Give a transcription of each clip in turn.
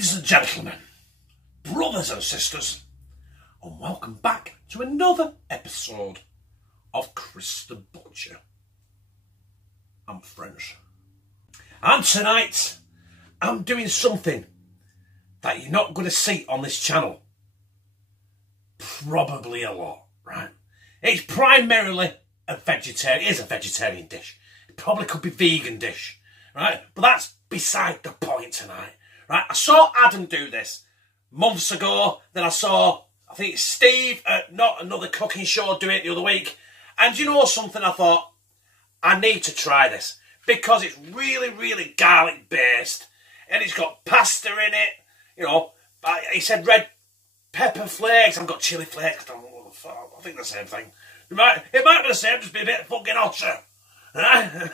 Ladies and gentlemen, brothers and sisters, and welcome back to another episode of Chris the Butcher and Friends. And tonight, I'm doing something that you're not going to see on this channel. Probably a lot, right? It's primarily a vegetarian, it is a vegetarian dish. It probably could be vegan dish, right? But that's beside the point tonight. Right, I saw Adam do this months ago. Then I saw, I think it's Steve at Not Another Cooking Show do it the other week. And you know something, I thought, I need to try this. Because it's really garlic based. And it's got pasta in it. You know, he said red pepper flakes. I've got chili flakes. I think the same thing. It might be the same, just be a bit fucking hotter. Right?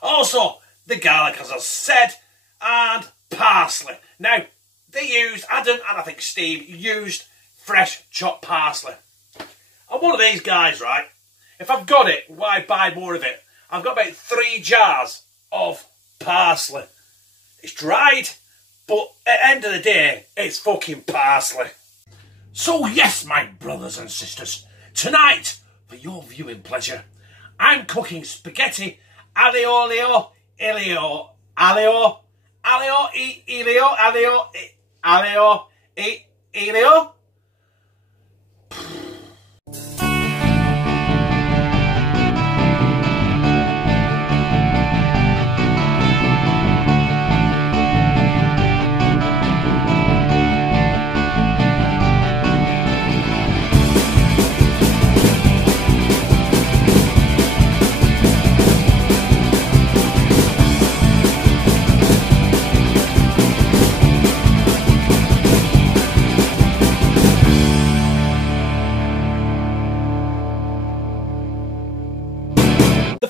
Also, the garlic, as I said, and parsley. Now, they used, Adam and I think Steve, used fresh chopped parsley. I'm one of these guys, right? If I've got it, why buy more of it? I've got about 3 jars of parsley. It's dried, but at the end of the day, it's fucking parsley. So yes, my brothers and sisters, tonight, for your viewing pleasure, I'm cooking spaghetti aglio, Olio.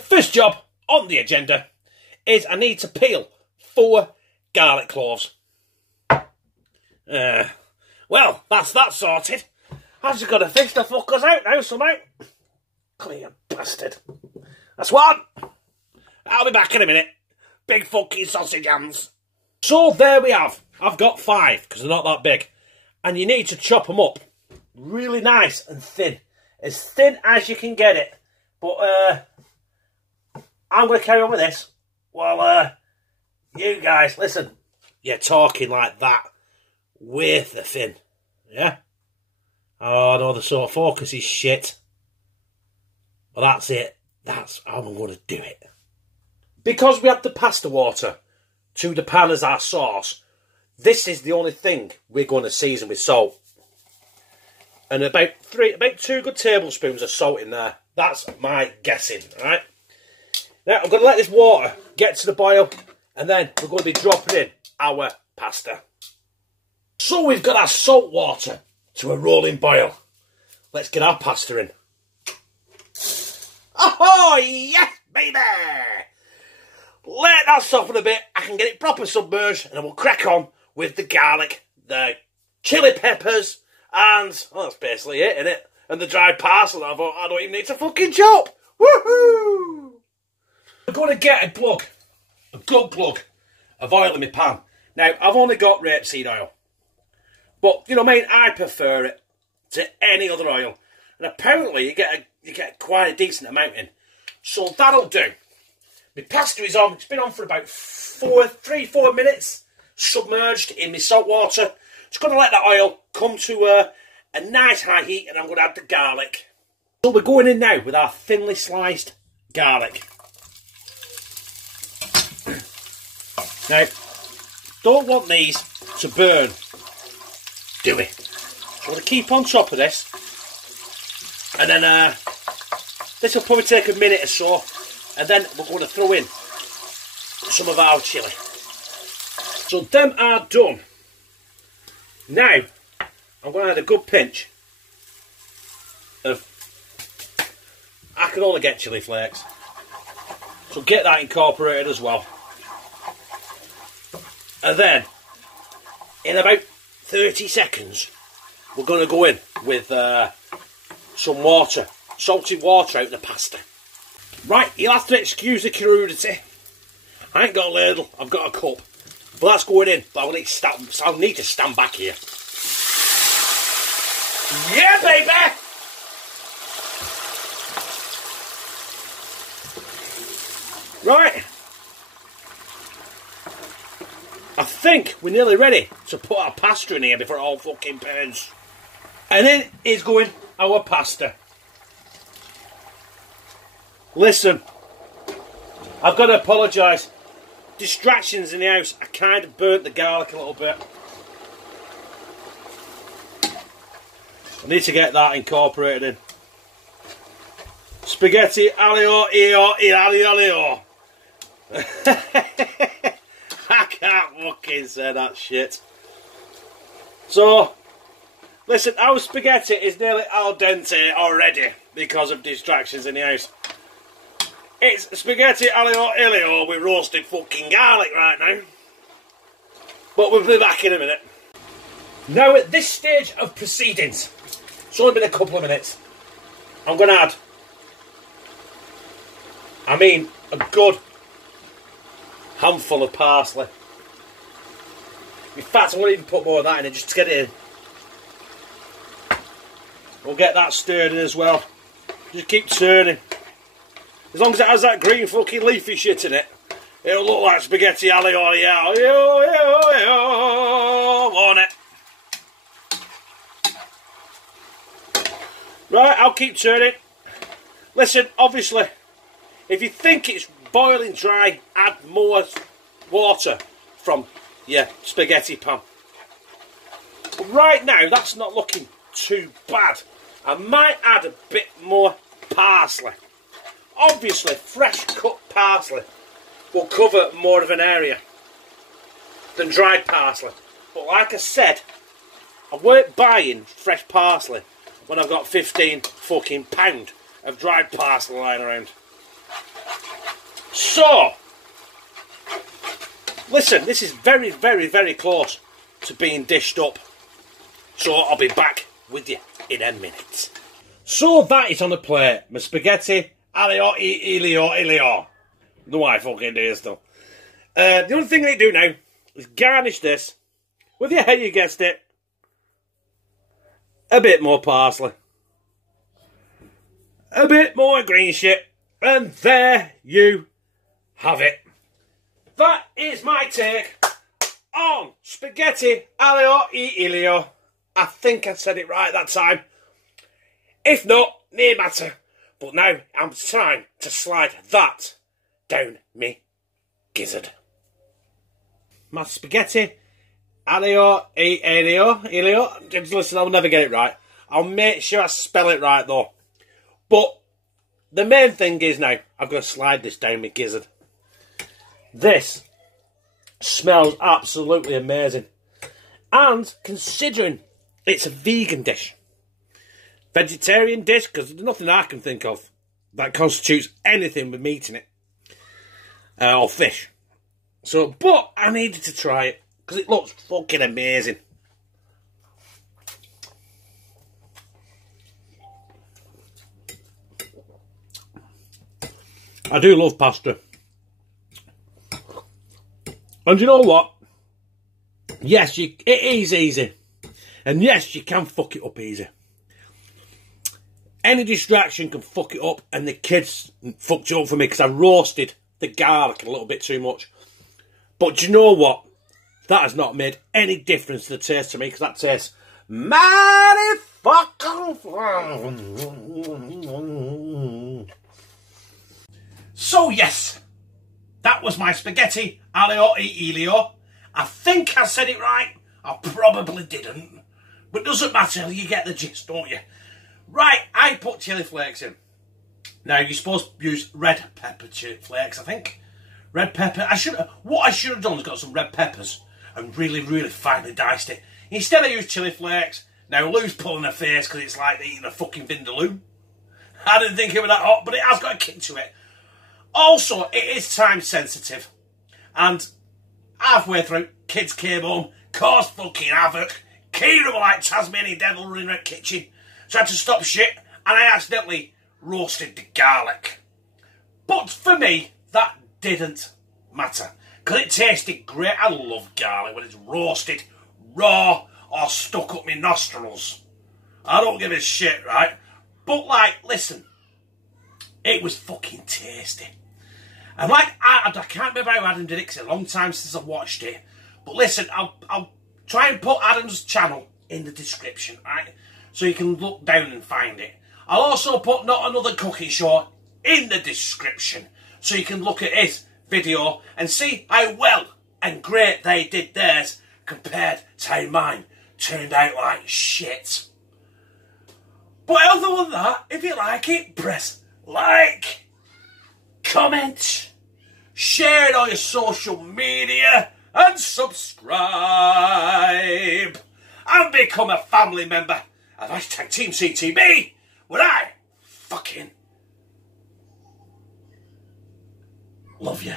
First job on the agenda is I need to peel 4 garlic cloves. Well, that's that sorted. I've just got to fish the fuckers out now somehow. Come here, you bastard. That's one. I'll be back in a minute. Big fucking sausage hands. So there we have. I've got 5 because they're not that big. And you need to chop them up really nice and thin. As thin as you can get it. But, I'm going to carry on with this. Well, you guys, listen. You're talking like that. With the thin. Yeah? Oh, no, the sort of focus is shit. Well, that's it. That's how I'm going to do it. Because we had the pasta water to the pan as our sauce, this is the only thing we're going to season with salt. And about 2 good tablespoons of salt in there. That's my guessing, right? Now, I'm going to let this water get to the boil, and then we're going to be dropping in our pasta. So we've got our salt water to a rolling boil. Let's get our pasta in. Oh, yes, baby! Let that soften a bit, I can get it proper submerged, and then we'll crack on with the garlic, the chili peppers, and, well, that's basically it, innit? And the dried parsley. I thought, I don't even need to fucking chop. Woohoo! I'm going to get a good plug of oil in my pan. Now, I've only got rapeseed oil. But, you know what I mean, I prefer it to any other oil. And apparently you get quite a decent amount in. So that'll do. My pasta is on. It's been on for about 3-4 minutes, submerged in my salt water. Just going to let that oil come to a nice high heat, and I'm going to add the garlic. So we're going in now with our thinly sliced garlic. Now, don't want these to burn, do we? So I'm going to keep on top of this. And then this will probably take a minute or so. And then we're going to throw in some of our chilli. So them are done. Now, I'm going to add a good pinch of, I can only get chili flakes. So get that incorporated as well. And then, in about 30 seconds, we're going to go in with some water, salted water out of the pasta. Right, you'll have to excuse the crudity. I ain't got a ladle, I've got a cup. Well, that's going in, but I'll need to stand back here. Yeah, baby! Right. I think we're nearly ready to put our pasta in here before it all fucking burns. And then is going our pasta. Listen, I've got to apologise. Distractions in the house. I kind of burnt the garlic a little bit. I need to get that incorporated in. Spaghetti aglio, aglio. I can't fucking say that shit. So, listen, our spaghetti is nearly al dente already because of distractions in the house. It's spaghetti aglio olio with roasted fucking garlic right now. But we'll be back in a minute. Now at this stage of proceedings, it's only been a couple of minutes, I'm going to add, a good handful of parsley. In fact, I won't even put more of that in it, just to get it in. We'll get that stirred in as well. Just keep turning. As long as it has that green fucking leafy shit in it, it'll look like spaghetti aglio olio, won't it? Right, I'll keep turning. Listen, obviously, if you think it's boiling dry, add more water from your spaghetti pan. But right now, that's not looking too bad. I might add a bit more parsley. Obviously, fresh cut parsley will cover more of an area than dried parsley. But like I said, I weren't buying fresh parsley when I've got 15 fucking pound of dried parsley lying around. So, listen, this is very, very, very close to being dished up. So I'll be back with you in a minute. So that is on the plate. My spaghetti aglio olio. No, I fucking do still. The only thing I do now is garnish this with, yeah, you guessed it, a bit more parsley, a bit more green shit, and there you have it. That is my take on spaghetti aglio olio. I think I said it right that time. If not, no matter. But now it's time to slide that down me gizzard. My spaghetti aglio olio. Just listen, I'll never get it right. I'll make sure I spell it right though. But the main thing is now, I've got to slide this down my gizzard. This smells absolutely amazing. And considering it's a vegan dish, vegetarian dish, because there's nothing I can think of that constitutes anything with meat in it. Or fish. So, but I needed to try it, because it looks fucking amazing. I do love pasta. And you know what? Yes, it is easy. And yes, you can fuck it up easy. Any distraction can fuck it up, and the kids fucked it up for me because I roasted the garlic a little bit too much. But do you know what? That has not made any difference to the taste to me, because that tastes mighty fucking fine. So yes, that was my spaghetti aglio olio. I think I said it right. I probably didn't. But it doesn't matter, you get the gist, don't you? Right, I put chilli flakes in. Now, you're supposed to use red pepper chilli flakes, I think. Red pepper. What I should have done is got some red peppers and really, really finely diced it. Instead, I used chilli flakes. Now, Lou's pulling her face because it's like eating a fucking vindaloo. I didn't think it was that hot, but it has got a kick to it. Also, it is time sensitive. And halfway through, kids came home, caused fucking havoc. Kira were like Tasmanian devil running around the kitchen. So I had to stop shit, and I accidentally roasted the garlic. But for me, that didn't matter. because it tasted great. I love garlic when it's roasted, raw, or stuck up my nostrils. I don't give a shit, right? But like, listen, it was fucking tasty. And like, I can't remember how Adam did it, because it's a long time since I watched it. But listen, I'll try and put Adam's channel in the description, right? So you can look down and find it. I'll also put Not Another Cooking Show in the description, so you can look at his video and see how well and great they did theirs compared to how mine turned out like shit. But other than that, if you like it, press like, comment, share it on your social media, and subscribe. And become a family member of #TeamCTB, where I fucking love you.